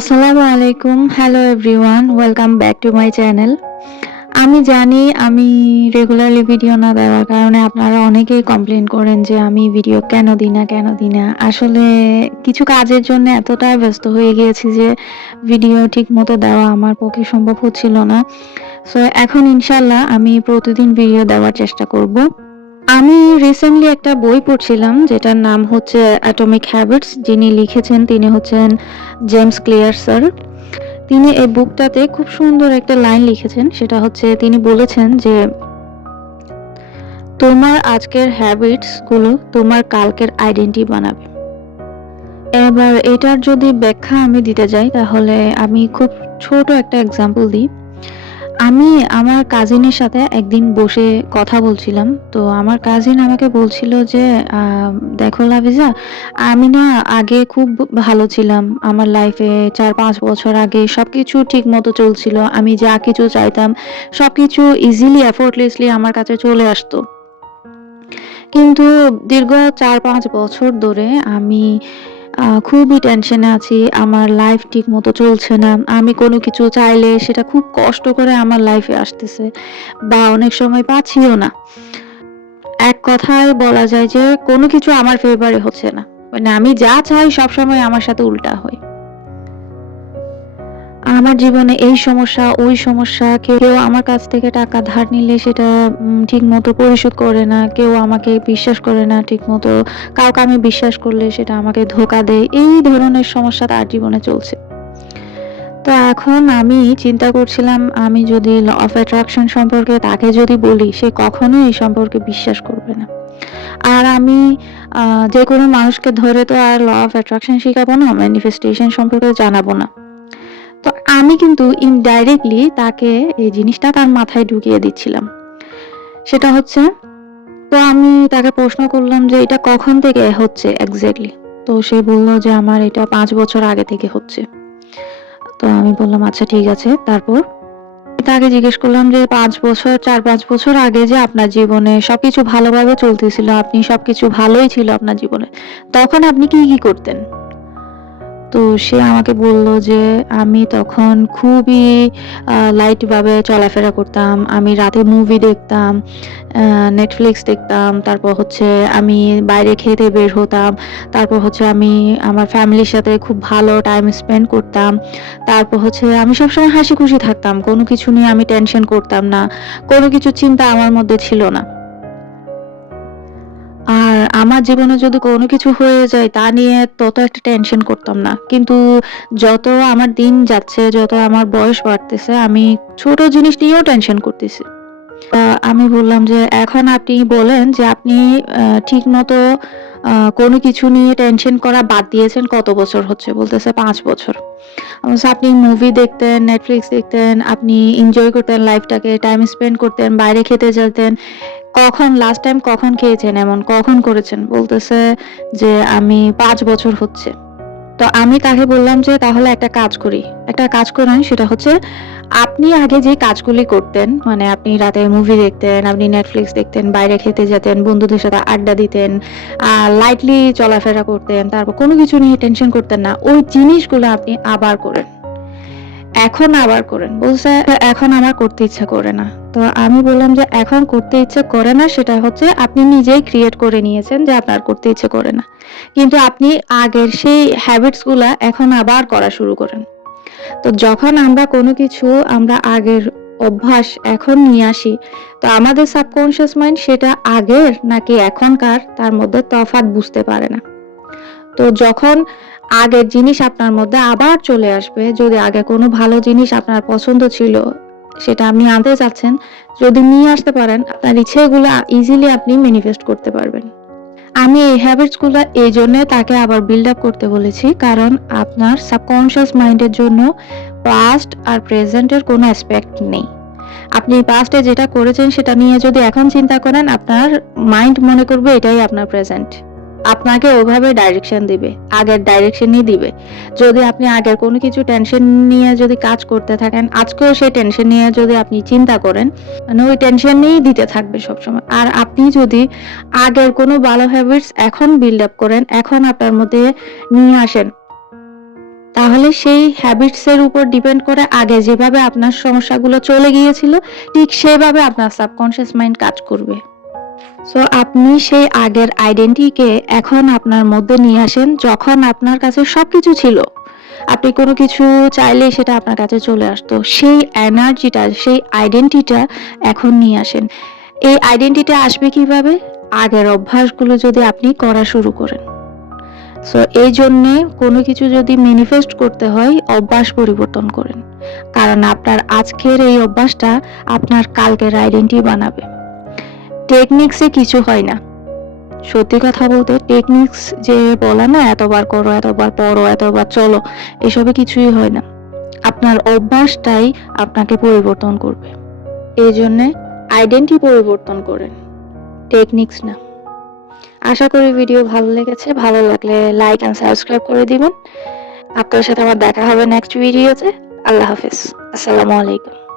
আসসালামু আলাইকুম। Hello everyone welcome back to my channel আমি জানি আমি রেগুলারলি ভিডিও না দেওয়ার কারণে আপনারা অনেকেই কমপ্লেন করেন যে আমি ভিডিও কেন দিই না, কেন দিই না। আসলে কিছু কাজের জন্য এতটাই ব্যস্ত হয়ে গিয়েছি যে ভিডিও ঠিক মতো দেওয়া আমার পক্ষে সম্ভব হচ্ছিল না। সো এখন ইনশাল্লাহ আমি প্রতিদিন ভিডিও দেওয়ার চেষ্টা করব। আমি রিসেন্টলি একটা বই পড়ছিলাম, যেটার নাম হচ্ছে অ্যাটমিক হ্যাবিটস যিনি লিখেছেন, তিনি হচ্ছেন জেমস ক্লিয়ার স্যার তিনি এই বুকটাতে খুব সুন্দর একটা লাইন লিখেছেন, সেটা হচ্ছে তিনি বলেছেন যে, তোমার আজকের হ্যাবিটসগুলো তোমার কালকের আইডেন্টি বানাবে। এবার এটার যদি ব্যাখ্যা আমি দিতে যাই, তাহলে আমি খুব ছোট একটা এক্সাম্পল দিই। আমি আমার কাজিনের সাথে একদিন বসে কথা বলছিলাম। তো আমার কাজিন আমাকে বলছিল যে দেখো লাভিজা, আমি না আগে খুব ভালো ছিলাম। আমার লাইফে চার পাঁচ বছর আগে সবকিছু ঠিক মতো চলছিল। আমি যা কিছু চাইতাম, সবকিছু ইজিলি এফোর্টলেসলি আমার কাছে চলে আসতো। কিন্তু দীর্ঘ চার পাঁচ বছর ধরে আমি খুবই টেনশনে আছি, আমার লাইফ ঠিক মতো চলছে না। আমি কোনো কিছু চাইলে সেটা খুব কষ্ট করে আমার লাইফে আসতেছে, বা অনেক সময় পাচ্ছিও না। এক কথায় বলা যায় যে কোনো কিছু আমার ফেভারে হচ্ছে না। মানে আমি যা চাই সবসময় আমার সাথে উল্টা হয়। আমার জীবনে এই সমস্যা, ওই সমস্যা, কেউ আমার কাছ থেকে টাকা ধার নিলে সেটা ঠিক মতো পরিশোধ করে না, কেউ আমাকে বিশ্বাস করে না ঠিক মতো কাউকে আমি বিশ্বাস করলে সেটা আমাকে ধোকা দেয়, এই ধরনের সমস্যা তার জীবনে চলছে। তো এখন আমি চিন্তা করছিলাম, আমি যদি ল অফ অ্যাট্রাকশন সম্পর্কে তাকে যদি বলি, সে কখনোই এই সম্পর্কে বিশ্বাস করবে না। আর আমি যে কোনো মানুষকে ধরে তো আর ল অফ অ্যাট্রাকশন শেখাবো না ম্যানিফেস্টেশন সম্পর্কে জানাব না। আমি কিন্তু ইনডাইরেক্টলি তাকে এই জিনিসটা তার মাথায় ঢুকিয়ে দিচ্ছিলাম। সেটা হচ্ছে, তো আমি তাকে প্রশ্ন করলাম যে এটা কখন থেকে হচ্ছে এক্স্যাক্টলি তো সে বলল যে আমার এটা পাঁচ বছর আগে থেকে হচ্ছে। তো আমি বললাম আচ্ছা ঠিক আছে। তারপর তাকে জিজ্ঞেস করলাম যে পাঁচ বছর, চার, পাঁচ বছর আগে যে আপনার জীবনে সবকিছু ভালোভাবে চলতেছিল, আপনি সবকিছু ভালোই ছিল আপনার জীবনে, তখন আপনি কি কি করতেন? তো সে আমাকে বলল যে, আমি তখন খুবই লাইটভাবে চলাফেরা করতাম, আমি রাতে মুভি দেখতাম নেটফ্লিক্স দেখতাম, তারপর হচ্ছে আমি বাইরে খেতে বের হতাম, তারপর হচ্ছে আমি আমার ফ্যামিলির সাথে খুব ভালো টাইম স্পেন্ড করতাম, তারপর হচ্ছে আমি সবসময় হাসি খুশি থাকতাম, কোনো কিছু নিয়ে আমি টেনশন করতাম না, কোনো কিছু চিন্তা আমার মধ্যে ছিল না। আমার জীবনে যদি কোনো কিছু হয়ে যায়, তা নিয়ে তত একটা টেনশন করতাম না। কিন্তু যত আমার দিন যাচ্ছে, যত আমার বয়স বাড়তেছে, আমি ছোট জিনিস নিয়েও টেনশন করতেছি। আমি বললাম যে, এখন আপনি বলেন যে, আপনি ঠিক মতো কোনো কিছু নিয়ে টেনশন করা বাদ দিয়েছেন কত বছর হচ্ছে? বলতেছে পাঁচ বছর। আপনি মুভি দেখতেন নেটফ্লিক্স দেখতেন, আপনি এনজয় করতেন লাইফটাকে টাইম স্পেন্ড করতেন, বাইরে খেতে যেতেন কখন লাস্ট টাইম কখন খেয়েছেন এমন কখন করেছেন? বলতেছে যে আমি পাঁচ বছর হচ্ছে। তো আমি তাকে বললাম যে তাহলে একটা কাজ করি। একটা কাজ করেন, সেটা হচ্ছে আপনি আগে যে কাজগুলি করতেন মানে আপনি রাতে মুভি দেখতেন, আপনি নেটফ্লিক্স দেখতেন, বাইরে খেতে যেতেন, বন্ধুদের সাথে আড্ডা দিতেন লাইটলি চলাফেরা করতেন, তারপর কোনো কিছু নিয়ে টেনশন করতেন না, ওই জিনিসগুলো আপনি আবার করেন। এখন আবার করেন। বলছে, এখন আমার করতে ইচ্ছা করে না। তো আমি বললাম যে, এখন করতে ইচ্ছে করে না, সেটা হচ্ছে আপনি নিজেই ক্রিয়েট করে নিয়েছেন যে, আপনার করতে ইচ্ছে করে না। কিন্তু আপনি আগের সেই হ্যাবিটসগুলা এখন আবার করা শুরু করেন। তো যখন আমরা কোনো কিছু আমরা আগের অভ্যাস এখন নিয়ে আসি, তো আমাদের সাবকনশিয়াস মাইন্ড সেটা আগের নাকি এখনকার তার মধ্যে তফাৎ বুঝতে পারে না। তো যখন আগের জিনিস আপনার মধ্যে আবার চলে আসবে, যদি আগে কোনো ভালো জিনিস আপনার পছন্দ ছিল, সেটা আপনি আনতে চাচ্ছেন, যদি নিয়ে আসতে পারেন, আপনার ইচ্ছেগুলো ইজিলি আপনি ম্যানিফেস্ট করতে পারবেন। আমি এই হ্যাবিটসগুলো এই জন্য তাকে আবার বিল্ড আপ করতে বলেছি, কারণ আপনার সাবকনশিয়াস মাইন্ডের জন্য পাস্ট আর প্রেজেন্টের কোনো অ্যাসপেক্ট নেই। আপনি পাস্টে যেটা করেছেন সেটা নিয়ে যদি এখন চিন্তা করেন, আপনার মাইন্ড মনে করবে এটাই আপনার প্রেজেন্ট আপনাকে ওভাবে ডাইরেকশন দিবে, আগের ডাইরেকশনই দিবে। যদি আপনি আগের কোনো কিছু টেনশন নিয়ে যদি কাজ করতে থাকেন, আজকেও সেই টেনশন নিয়ে যদি আপনি চিন্তা করেন মানে ওই টেনশন নিয়েই দিতে থাকবে সবসময়। আর আপনি যদি আগের কোনো ভালো হ্যাবিটস এখন বিল্ড আপ করেন, এখন আপনার মধ্যে নিয়ে আসেন, তাহলে সেই হ্যাবিটসের উপর ডিপেন্ড করে আগে যেভাবে আপনার সমস্যাগুলো চলে গিয়েছিল, ঠিক সেভাবে আপনার সাবকনশিয়াস মাইন্ড কাজ করবে। সো আপনি সেই আগের আইডেন্টিটিকে এখন আপনার মধ্যে নিয়ে আসেন যখন আপনার কাছে সবকিছু ছিল। আপনি কোনো কিছু চাইলে সেটা আপনার কাছে চলে আসতো। সেই এনার্জিটা সেই আইডেন্টিটা এখন নিয়ে আসেন। এই আইডেন্টিটি আসবে কীভাবে? আগের অভ্যাসগুলো যদি আপনি করা শুরু করেন। সো এই জন্যে কোনো কিছু যদি ম্যানিফেস্ট করতে হয়, অভ্যাস পরিবর্তন করেন। কারণ আপনার আজকের এই অভ্যাসটা আপনার কালকের আইডেন্টি বানাবে। টেকনিক্সে কিছু হয় না। সত্যি কথা বলতে টেকনিক্স যে বলা না, এতবার করো, এতবার পড়ো, এতবার চলো, এসবে কিছুই হয় না। আপনার অভ্যাসটাই আপনাকে পরিবর্তন করবে। এই জন্যে আইডেন্টি পরিবর্তন করেন। টেকনিক্স না। আশা করি ভিডিও ভালো লেগেছে। ভালো লাগলে লাইক অ্যান্ড সাবস্ক্রাইব করে দিবেন। আপনার সাথে আমার দেখা হবে নেক্সট ভিডিওতে আল্লাহ হাফেজ। আসসালামু আলাইকুম।